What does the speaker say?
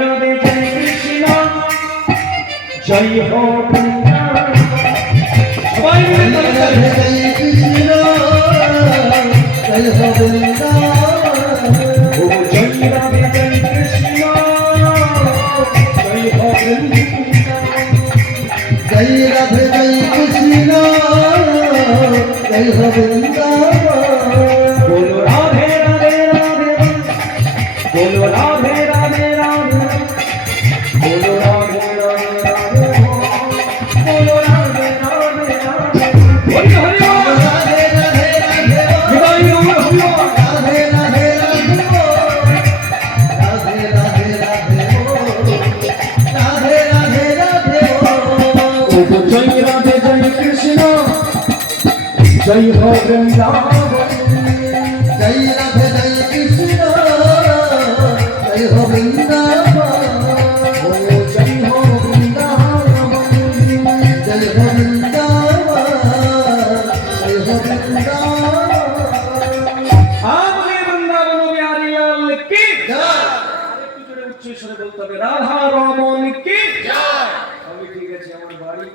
রাধে জয় কৃষ্ণ জয় হো বৃন্দাবন সবাই মিলে রাধে জয় কৃষ্ণ জয় হো বৃন্দাবন ও জয় রাধে জয় কৃষ্ণ জয় হো বৃন্দাবন জয় রাধে জয় কৃষ্ণ জয় হো বৃন্দাবন बोलो राधे राधे राधे बोलो राधे राधे राधे बोलो राधे राधे राधे बोलो राधे राधे राधे बोलो हरि बोल राधे राधे राधे निभाई बोल हरि बोल राधे राधे राधे राधे राधे राधे राधे राधे ओ जय राधे जय कृष्ण जय हो वृंदावन जय राधे जय कृष्ण जय हो वृंदावन ओ जय हो वृंदावन जय हो वृंदावन जय हो वृंदावन आपने वृंदावन प्यारी लाल की जय আরেকটু জোরে উচ্চ স্বরে বলতে হবে রাধা রমন কি জয় আমি ঠিক আছে আমার বাড়ি